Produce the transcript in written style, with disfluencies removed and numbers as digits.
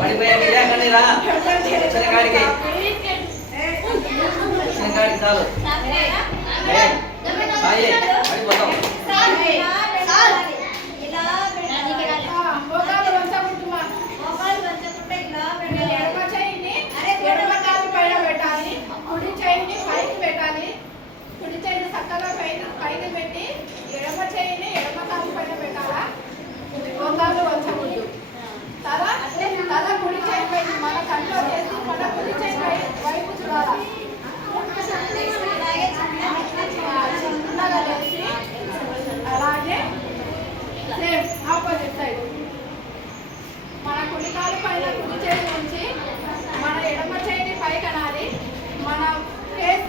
పడిపోయా కాడికి చాలు సాయి పడిపోతాం. కుడి చేయిని చక్కగా పైకి పెట్టి ఎడమ చేయిని ఎడమ కాలు పైన పెట్టాలా. గోంగాలు వంచకూడదు. తల కుడి చేయి పైన మన కంట్లో చేసి మన కుడి చేయి వైపు చూడాలా. చిన్నగా లేచి అలాగే సేమ్ ఆపోజిట్ సైడ్ మన కుడి కాలు పైన కుడి చేయి ఉంచి మన ఎడమ చేయిని పైకి అనాలి. మన ఫేస్